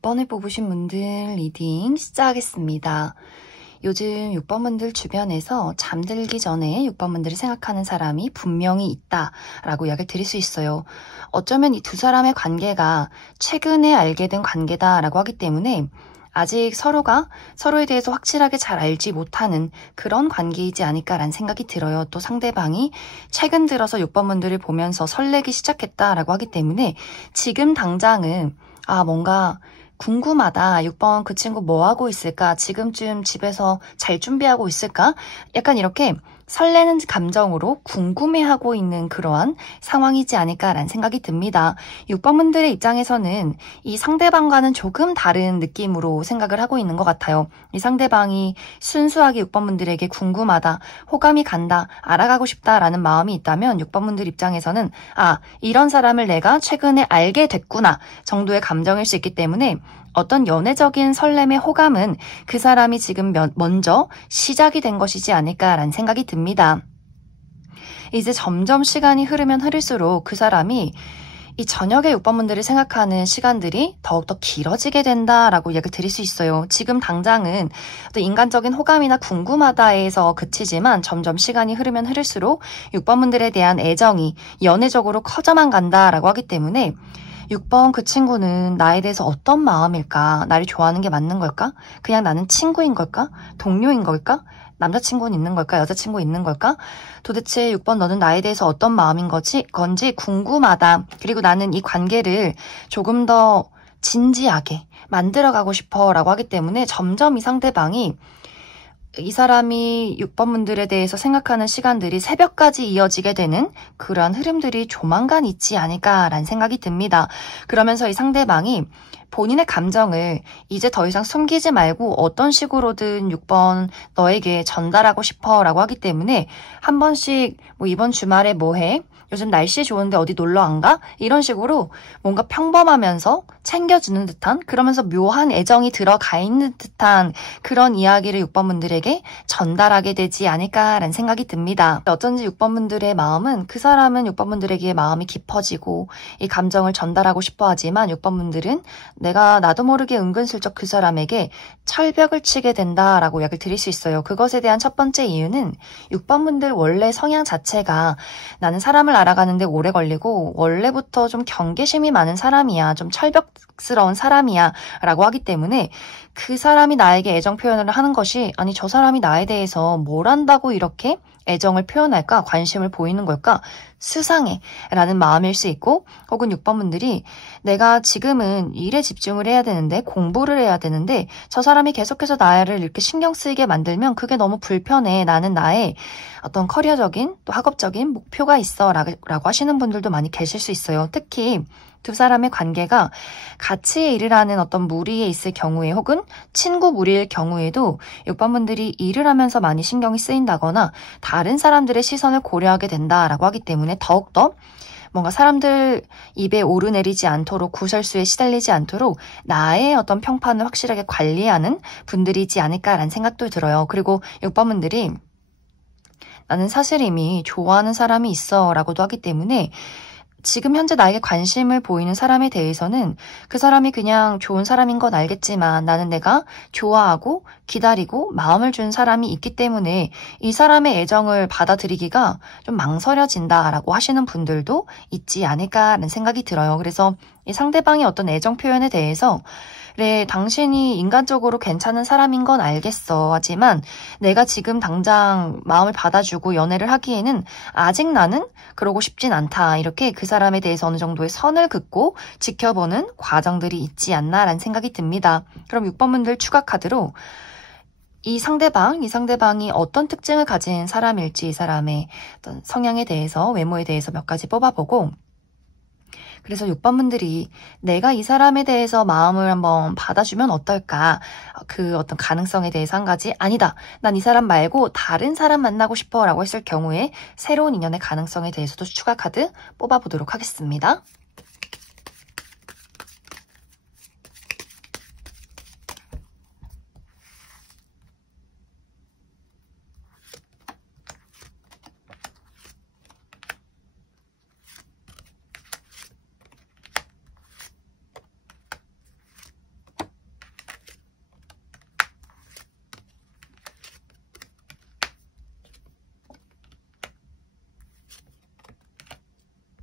6번을 뽑으신 분들 리딩 시작하겠습니다. 요즘 6번분들 주변에서 잠들기 전에 6번분들이 생각하는 사람이 분명히 있다라고 이야기를 드릴 수 있어요. 어쩌면 이 두 사람의 관계가 최근에 알게 된 관계다라고 하기 때문에 아직 서로가 서로에 대해서 확실하게 잘 알지 못하는 그런 관계이지 않을까라는 생각이 들어요. 또 상대방이 최근 들어서 6번분들을 보면서 설레기 시작했다라고 하기 때문에 지금 당장은 뭔가 궁금하다. 6번 그 친구 뭐 하고 있을까? 지금쯤 집에서 잘 준비하고 있을까? 약간 이렇게 설레는 감정으로 궁금해하고 있는 그러한 상황이지 않을까라는 생각이 듭니다. 6번분들의 입장에서는 이 상대방과는 조금 다른 느낌으로 생각을 하고 있는 것 같아요. 이 상대방이 순수하게 6번분들에게 궁금하다, 호감이 간다, 알아가고 싶다라는 마음이 있다면 6번분들 입장에서는 이런 사람을 내가 최근에 알게 됐구나 정도의 감정일 수 있기 때문에 어떤 연애적인 설렘의 호감은 그 사람이 지금 먼저 시작이 된 것이지 않을까라는 생각이 듭니다. 이제 점점 시간이 흐르면 흐를수록 그 사람이 이 저녁에 6번분들이 생각하는 시간들이 더욱더 길어지게 된다라고 이야기를 드릴 수 있어요. 지금 당장은 또 인간적인 호감이나 궁금하다에서 그치지만 점점 시간이 흐르면 흐를수록 6번분들에 대한 애정이 연애적으로 커져만 간다라고 하기 때문에 6번 그 친구는 나에 대해서 어떤 마음일까? 나를 좋아하는 게 맞는 걸까? 그냥 나는 친구인 걸까? 동료인 걸까? 남자친구는 있는 걸까? 여자친구 있는 걸까? 도대체 6번 너는 나에 대해서 어떤 마음인 건지 궁금하다. 그리고 나는 이 관계를 조금 더 진지하게 만들어가고 싶어 라고 하기 때문에 점점 이 상대방이 이 사람이 6번 분들에 대해서 생각하는 시간들이 새벽까지 이어지게 되는 그런 흐름들이 조만간 있지 않을까라는 생각이 듭니다. 그러면서 이 상대방이 본인의 감정을 이제 더 이상 숨기지 말고 어떤 식으로든 6번 너에게 전달하고 싶어 라고 하기 때문에 한 번씩 뭐 이번 주말에 뭐 해? 요즘 날씨 좋은데 어디 놀러 안 가? 이런 식으로 뭔가 평범하면서 챙겨주는 듯한, 그러면서 묘한 애정이 들어가 있는 듯한 그런 이야기를 6번 분들에게 전달하게 되지 않을까라는 생각이 듭니다. 어쩐지 6번 분들의 마음은, 그 사람은 6번 분들에게 마음이 깊어지고 이 감정을 전달하고 싶어 하지만 6번 분들은 나도 모르게 은근슬쩍 그 사람에게 철벽을 치게 된다라고 이야기를 드릴 수 있어요. 그것에 대한 첫 번째 이유는 6번 분들 원래 성향 자체가 나는 사람을 알아가는데 오래 걸리고 원래부터 좀 경계심이 많은 사람이야, 좀 철벽스러운 사람이야 라고 하기 때문에 그 사람이 나에게 애정 표현을 하는 것이, 아니 저 사람이 나에 대해서 뭘 안다고 이렇게 애정을 표현할까, 관심을 보이는 걸까, 수상해 라는 마음일 수 있고, 혹은 6번 분들이 내가 지금은 일에 집중을 해야 되는데, 공부를 해야 되는데 저 사람이 계속해서 나를 이렇게 신경 쓰이게 만들면 그게 너무 불편해, 나는 나의 어떤 커리어적인 또 학업적인 목표가 있어 라고 하시는 분들도 많이 계실 수 있어요. 특히 두 사람의 관계가 같이 일을 하는 어떤 무리에 있을 경우에, 혹은 친구 무리일 경우에도 6번 분들이 일을 하면서 많이 신경이 쓰인다거나 다른 사람들의 시선을 고려하게 된다라고 하기 때문에 더욱더 뭔가 사람들 입에 오르내리지 않도록, 구설수에 시달리지 않도록 나의 어떤 평판을 확실하게 관리하는 분들이지 않을까라는 생각도 들어요. 그리고 6번 분들이 나는 사실 이미 좋아하는 사람이 있어 라고도 하기 때문에 지금 현재 나에게 관심을 보이는 사람에 대해서는 그 사람이 그냥 좋은 사람인 건 알겠지만 나는 내가 좋아하고 기다리고 마음을 준 사람이 있기 때문에 이 사람의 애정을 받아들이기가 좀 망설여진다라고 하시는 분들도 있지 않을까라는 생각이 들어요. 그래서 이 상대방의 어떤 애정 표현에 대해서 그래, 당신이 인간적으로 괜찮은 사람인 건 알겠어. 하지만 내가 지금 당장 마음을 받아주고 연애를 하기에는 아직 나는 그러고 싶진 않다. 이렇게 그 사람에 대해서 어느 정도의 선을 긋고 지켜보는 과정들이 있지 않나라는 생각이 듭니다. 그럼 6번 분들 추가 카드로 이 상대방이 어떤 특징을 가진 사람일지, 이 사람의 어떤 성향에 대해서, 외모에 대해서 몇 가지 뽑아보고, 그래서 6번 분들이 내가 이 사람에 대해서 마음을 한번 받아주면 어떨까? 그 어떤 가능성에 대해서 한 가지, 아니다, 난 이 사람 말고 다른 사람 만나고 싶어 라고 했을 경우에 새로운 인연의 가능성에 대해서도 추가 카드 뽑아보도록 하겠습니다.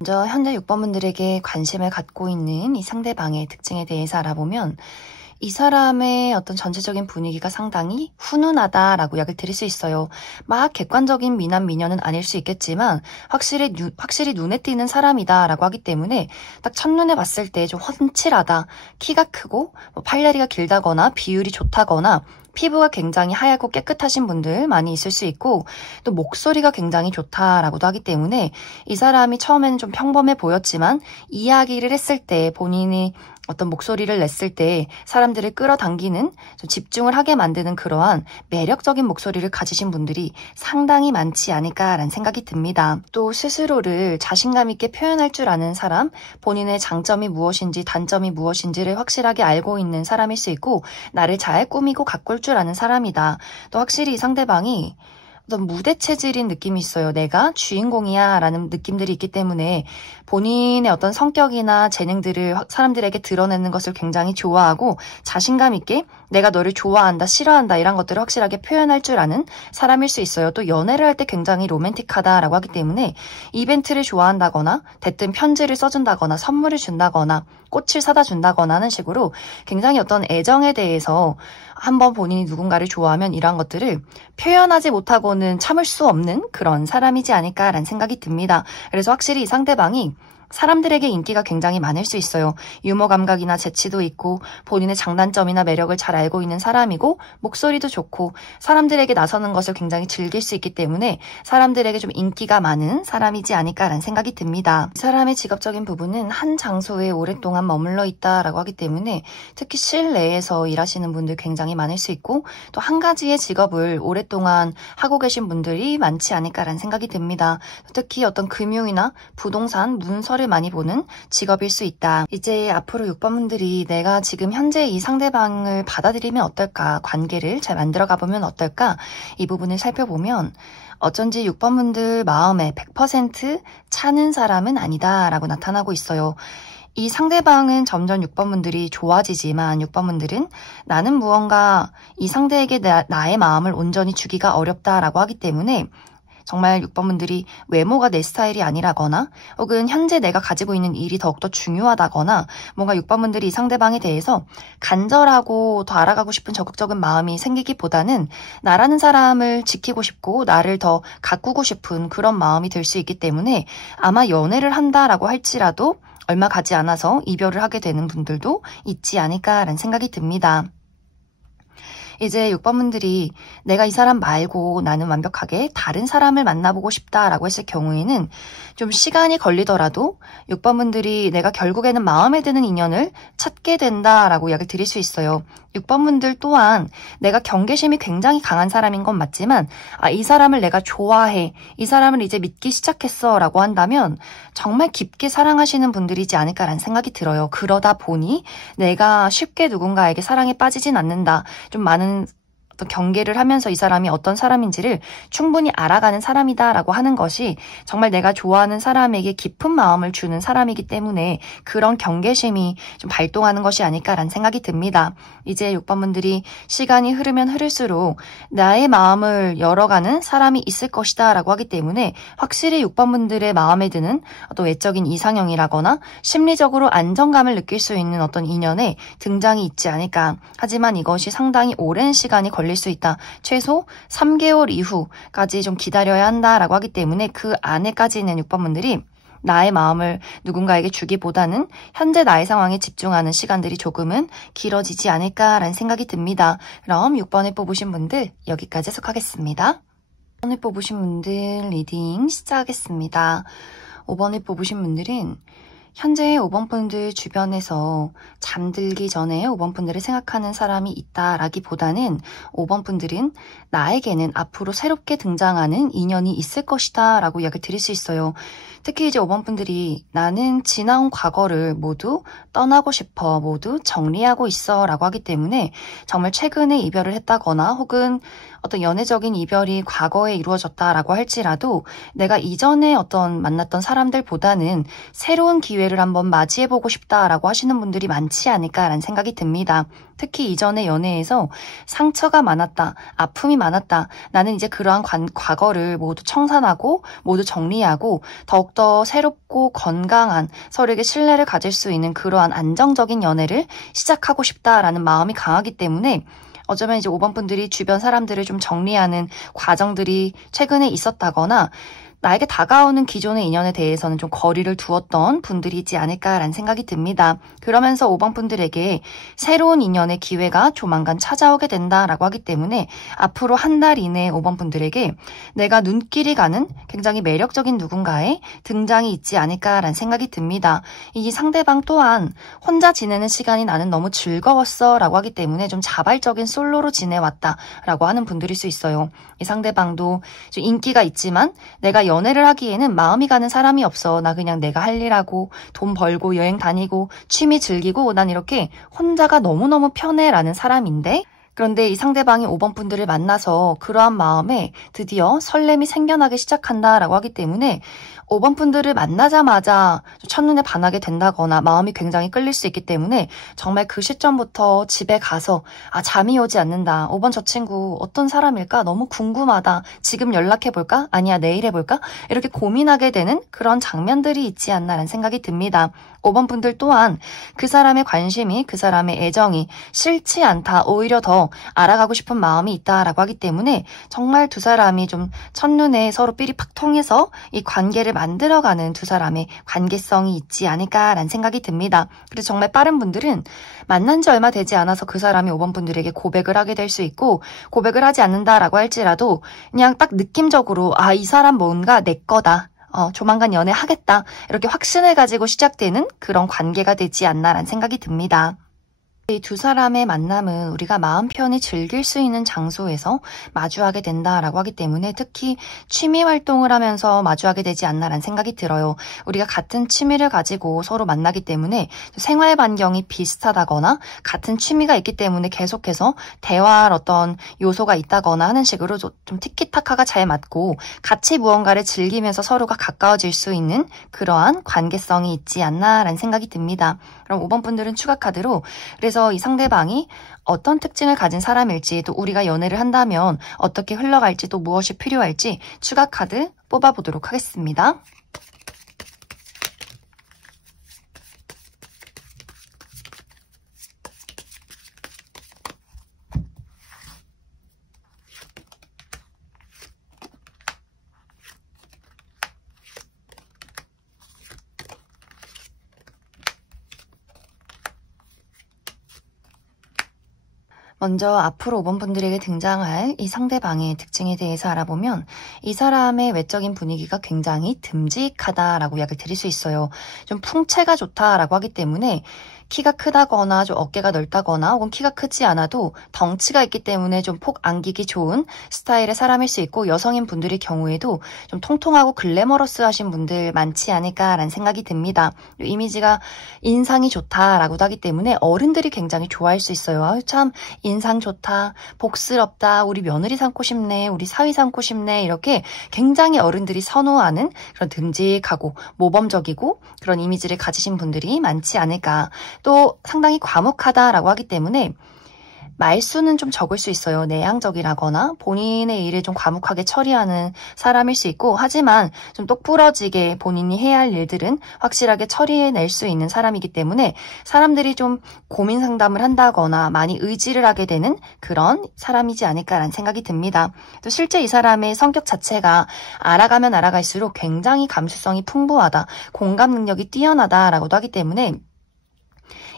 먼저 현재 6번 분들에게 관심을 갖고 있는 이 상대방의 특징에 대해서 알아보면 이 사람의 어떤 전체적인 분위기가 상당히 훈훈하다라고 이야기를 드릴 수 있어요. 막 객관적인 미남 미녀는 아닐 수 있겠지만 확실히 눈에 띄는 사람이다라고 하기 때문에 딱 첫눈에 봤을 때 좀 훤칠하다, 키가 크고 팔다리가 길다거나 비율이 좋다거나 피부가 굉장히 하얗고 깨끗하신 분들 많이 있을 수 있고, 또 목소리가 굉장히 좋다라고도 하기 때문에 이 사람이 처음에는 좀 평범해 보였지만 이야기를 했을 때, 본인이 어떤 목소리를 냈을 때 사람들을 끌어당기는, 좀 집중을 하게 만드는 그러한 매력적인 목소리를 가지신 분들이 상당히 많지 않을까라는 생각이 듭니다. 또 스스로를 자신감 있게 표현할 줄 아는 사람, 본인의 장점이 무엇인지 단점이 무엇인지를 확실하게 알고 있는 사람일 수 있고, 나를 잘 꾸미고 가꿀 줄 아는 사람이다. 또 확실히 이 상대방이 어떤 무대 체질인 느낌이 있어요. 내가 주인공이야 라는 느낌들이 있기 때문에 본인의 어떤 성격이나 재능들을 사람들에게 드러내는 것을 굉장히 좋아하고, 자신감 있게 내가 너를 좋아한다, 싫어한다 이런 것들을 확실하게 표현할 줄 아는 사람일 수 있어요. 또 연애를 할 때 굉장히 로맨틱하다라고 하기 때문에 이벤트를 좋아한다거나, 대뜸 편지를 써준다거나, 선물을 준다거나, 꽃을 사다 준다거나 하는 식으로 굉장히 어떤 애정에 대해서 한번 본인이 누군가를 좋아하면 이러한 것들을 표현하지 못하고는 참을 수 없는 그런 사람이지 않을까라는 생각이 듭니다. 그래서 확실히 이 상대방이 사람들에게 인기가 굉장히 많을 수 있어요. 유머 감각이나 재치도 있고 본인의 장단점이나 매력을 잘 알고 있는 사람이고 목소리도 좋고 사람들에게 나서는 것을 굉장히 즐길 수 있기 때문에 사람들에게 좀 인기가 많은 사람이지 않을까라는 생각이 듭니다. 이 사람의 직업적인 부분은 한 장소에 오랫동안 머물러 있다라고 하기 때문에 특히 실내에서 일하시는 분들 굉장히 많을 수 있고 또 한 가지의 직업을 오랫동안 하고 계신 분들이 많지 않을까라는 생각이 듭니다. 특히 어떤 금융이나 부동산, 문서를 많이 보는 직업일 수 있다. 이제 앞으로 6번분들이 내가 지금 현재 이 상대방을 받아들이면 어떨까, 관계를 잘 만들어 가보면 어떨까, 이 부분을 살펴보면 어쩐지 6번분들 마음에 100% 차는 사람은 아니다 라고 나타나고 있어요. 이 상대방은 점점 6번분들이 좋아지지만 6번분들은 나는 무언가 이 상대에게 나의 마음을 온전히 주기가 어렵다라고 하기 때문에 정말 6번분들이 외모가 내 스타일이 아니라거나 혹은 현재 내가 가지고 있는 일이 더욱더 중요하다거나 뭔가 6번분들이 이 상대방에 대해서 간절하고 더 알아가고 싶은 적극적인 마음이 생기기보다는 나라는 사람을 지키고 싶고 나를 더 가꾸고 싶은 그런 마음이 들 수 있기 때문에 아마 연애를 한다라고 할지라도 얼마 가지 않아서 이별을 하게 되는 분들도 있지 않을까라는 생각이 듭니다. 이제 6번분들이 내가 이 사람 말고 나는 완벽하게 다른 사람을 만나보고 싶다라고 했을 경우에는 좀 시간이 걸리더라도 6번분들이 내가 결국에는 마음에 드는 인연을 찾게 된다라고 이야기를 드릴 수 있어요. 6번분들 또한 내가 경계심이 굉장히 강한 사람인 건 맞지만 이 사람을 내가 좋아해, 이 사람을 이제 믿기 시작했어 라고 한다면 정말 깊게 사랑하시는 분들이지 않을까라는 생각이 들어요. 그러다 보니 내가 쉽게 누군가에게 사랑에 빠지진 않는다. 좀 많은 어떤 경계를 하면서 이 사람이 어떤 사람인지를 충분히 알아가는 사람이다라고 하는 것이 정말 내가 좋아하는 사람에게 깊은 마음을 주는 사람이기 때문에 그런 경계심이 좀 발동하는 것이 아닐까라는 생각이 듭니다. 이제 6번분들이 시간이 흐르면 흐를수록 나의 마음을 열어가는 사람이 있을 것이다 라고 하기 때문에 확실히 6번분들의 마음에 드는 어떤 외적인 이상형이라거나 심리적으로 안정감을 느낄 수 있는 어떤 인연의 등장이 있지 않을까. 하지만 이것이 상당히 오랜 시간이 걸릴 수 있다. 최소 3개월 이후까지 좀 기다려야 한다라고 하기 때문에 그 안에까지는 6번분들이 나의 마음을 누군가에게 주기보다는 현재 나의 상황에 집중하는 시간들이 조금은 길어지지 않을까라는 생각이 듭니다. 그럼 6번을 뽑으신 분들 여기까지 해석하겠습니다. 5번을 뽑으신 분들 리딩 시작하겠습니다. 5번을 뽑으신 분들은 현재 5번 분들 주변에서 잠들기 전에 5번 분들을 생각하는 사람이 있다라기보다는 5번 분들은 나에게는 앞으로 새롭게 등장하는 인연이 있을 것이다 라고 이야기를 드릴 수 있어요. 특히 이제 5번 분들이 나는 지나온 과거를 모두 떠나고 싶어, 모두 정리하고 있어 라고 하기 때문에 정말 최근에 이별을 했다거나 혹은 어떤 연애적인 이별이 과거에 이루어졌다라고 할지라도 내가 이전에 어떤 만났던 사람들보다는 새로운 기회를 한번 맞이해보고 싶다라고 하시는 분들이 많지 않을까라는 생각이 듭니다. 특히 이전의 연애에서 상처가 많았다, 아픔이 많았다. 나는 이제 그러한 과거를 모두 청산하고 모두 정리하고 더욱더 새롭고 건강한 서로에게 신뢰를 가질 수 있는 그러한 안정적인 연애를 시작하고 싶다라는 마음이 강하기 때문에 어쩌면 이제 5번 분들이 주변 사람들을 좀 정리하는 과정들이 최근에 있었다거나 나에게 다가오는 기존의 인연에 대해서는 좀 거리를 두었던 분들이지 않을까라는 생각이 듭니다. 그러면서 5번 분들에게 새로운 인연의 기회가 조만간 찾아오게 된다라고 하기 때문에 앞으로 한 달 이내에 5번 분들에게 내가 눈길이 가는 굉장히 매력적인 누군가의 등장이 있지 않을까라는 생각이 듭니다. 이 상대방 또한 혼자 지내는 시간이 나는 너무 즐거웠어 라고 하기 때문에 좀 자발적인 솔로로 지내왔다 라고 하는 분들일 수 있어요. 이 상대방도 좀 인기가 있지만 내가 연애를 하기에는 마음이 가는 사람이 없어. 나 그냥 내가 할 일하고 돈 벌고 여행 다니고 취미 즐기고 난 이렇게 혼자가 너무너무 편해 라는 사람인데 그런데 이 상대방이 5번 분들을 만나서 그러한 마음에 드디어 설렘이 생겨나기 시작한다라고 하기 때문에 5번 분들을 만나자마자 첫눈에 반하게 된다거나 마음이 굉장히 끌릴 수 있기 때문에 정말 그 시점부터 집에 가서 잠이 오지 않는다. 5번 저 친구 어떤 사람일까? 너무 궁금하다. 지금 연락해볼까? 아니야 내일 해볼까? 이렇게 고민하게 되는 그런 장면들이 있지 않나라는 생각이 듭니다. 5번 분들 또한 그 사람의 관심이, 그 사람의 애정이 싫지 않다, 오히려 더 알아가고 싶은 마음이 있다라고 하기 때문에 정말 두 사람이 좀 첫눈에 서로 삘이 팍 통해서 이 관계를 만들어가는 두 사람의 관계성이 있지 않을까라는 생각이 듭니다. 그래서 정말 빠른 분들은 만난 지 얼마 되지 않아서 그 사람이 5번 분들에게 고백을 하게 될 수 있고, 고백을 하지 않는다라고 할지라도 그냥 딱 느낌적으로 이 사람 뭔가 내 거다, 조만간 연애하겠다, 이렇게 확신을 가지고 시작되는 그런 관계가 되지 않나라는 생각이 듭니다. 이 두 사람의 만남은 우리가 마음 편히 즐길 수 있는 장소에서 마주하게 된다라고 하기 때문에 특히 취미 활동을 하면서 마주하게 되지 않나라는 생각이 들어요. 우리가 같은 취미를 가지고 서로 만나기 때문에 생활 반경이 비슷하다거나 같은 취미가 있기 때문에 계속해서 대화할 어떤 요소가 있다거나 하는 식으로 좀 티키타카가 잘 맞고 같이 무언가를 즐기면서 서로가 가까워질 수 있는 그러한 관계성이 있지 않나라는 생각이 듭니다. 그럼 5번 분들은 추가 카드로, 그래서 이 상대방이 어떤 특징을 가진 사람일지, 또 우리가 연애를 한다면 어떻게 흘러갈지, 또 무엇이 필요할지 추가 카드 뽑아보도록 하겠습니다. 먼저 앞으로 5번 분들에게 등장할 이 상대방의 특징에 대해서 알아보면 이 사람의 외적인 분위기가 굉장히 듬직하다라고 이야기를 드릴 수 있어요. 좀 풍채가 좋다라고 하기 때문에 키가 크다거나 좀 어깨가 넓다거나 혹은 키가 크지 않아도 덩치가 있기 때문에 좀 폭 안기기 좋은 스타일의 사람일 수 있고, 여성인 분들의 경우에도 좀 통통하고 글래머러스하신 분들 많지 않을까라는 생각이 듭니다. 이미지가 인상이 좋다라고도 하기 때문에 어른들이 굉장히 좋아할 수 있어요. 참 인상 좋다, 복스럽다, 우리 며느리 삼고 싶네, 우리 사위 삼고 싶네, 이렇게 굉장히 어른들이 선호하는 그런 듬직하고 모범적이고 그런 이미지를 가지신 분들이 많지 않을까. 또 상당히 과묵하다라고 하기 때문에 말수는 좀 적을 수 있어요. 내향적이라거나 본인의 일을 좀 과묵하게 처리하는 사람일 수 있고, 하지만 좀 똑부러지게 본인이 해야 할 일들은 확실하게 처리해낼 수 있는 사람이기 때문에 사람들이 좀 고민 상담을 한다거나 많이 의지를 하게 되는 그런 사람이지 않을까라는 생각이 듭니다. 또 실제 이 사람의 성격 자체가 알아가면 알아갈수록 굉장히 감수성이 풍부하다, 공감 능력이 뛰어나다라고도 하기 때문에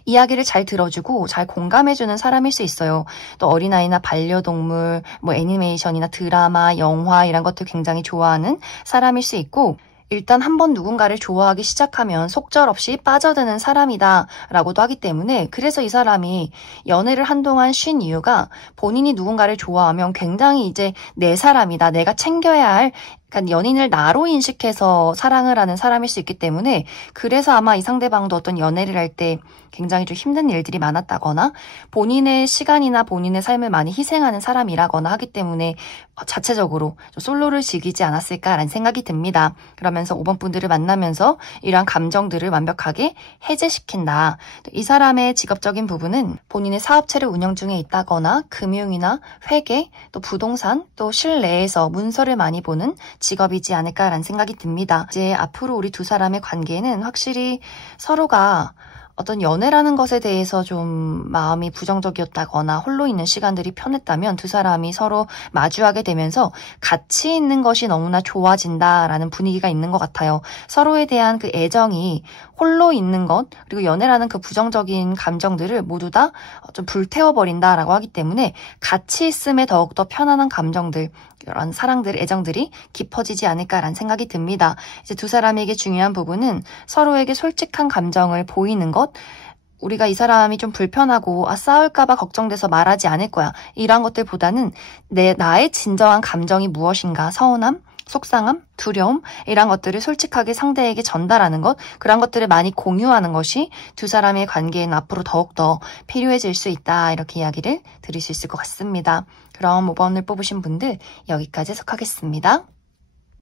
이야기를 잘 들어주고 잘 공감해주는 사람일 수 있어요. 또 어린아이나 반려동물, 애니메이션이나 드라마, 영화 이런 것들 굉장히 좋아하는 사람일 수 있고, 일단 한번 누군가를 좋아하기 시작하면 속절없이 빠져드는 사람이다 라고도 하기 때문에, 그래서 이 사람이 연애를 한동안 쉰 이유가 본인이 누군가를 좋아하면 굉장히 이제 내 사람이다, 내가 챙겨야 할, 그러니까 연인을 나로 인식해서 사랑을 하는 사람일 수 있기 때문에, 그래서 아마 이 상대방도 어떤 연애를 할 때 굉장히 좀 힘든 일들이 많았다거나 본인의 시간이나 본인의 삶을 많이 희생하는 사람이라거나 하기 때문에 자체적으로 좀 솔로를 즐기지 않았을까라는 생각이 듭니다. 그러면서 5번 분들을 만나면서 이러한 감정들을 완벽하게 해제시킨다. 이 사람의 직업적인 부분은 본인의 사업체를 운영 중에 있다거나 금융이나 회계, 또 부동산, 또 실내에서 문서를 많이 보는 직업이지 않을까라는 생각이 듭니다. 이제 앞으로 우리 두 사람의 관계는 확실히 서로가 어떤 연애라는 것에 대해서 좀 마음이 부정적이었다거나 홀로 있는 시간들이 편했다면 두 사람이 서로 마주하게 되면서 같이 있는 것이 너무나 좋아진다라는 분위기가 있는 것 같아요. 서로에 대한 그 애정이 홀로 있는 것, 그리고 연애라는 그 부정적인 감정들을 모두 다 좀 불태워버린다라고 하기 때문에 같이 있음에 더욱더 편안한 감정들, 이런 사랑들, 애정들이 깊어지지 않을까라는 생각이 듭니다. 이제 두 사람에게 중요한 부분은 서로에게 솔직한 감정을 보이는 것, 우리가 이 사람이 좀 불편하고 싸울까봐 걱정돼서 말하지 않을 거야, 이런 것들보다는 나의 진정한 감정이 무엇인가, 서운함, 속상함, 두려움, 이런 것들을 솔직하게 상대에게 전달하는 것, 그런 것들을 많이 공유하는 것이 두 사람의 관계에는 앞으로 더욱더 필요해질 수 있다, 이렇게 이야기를 드릴 수 있을 것 같습니다. 그럼 5번을 뽑으신 분들 여기까지 해석하겠습니다.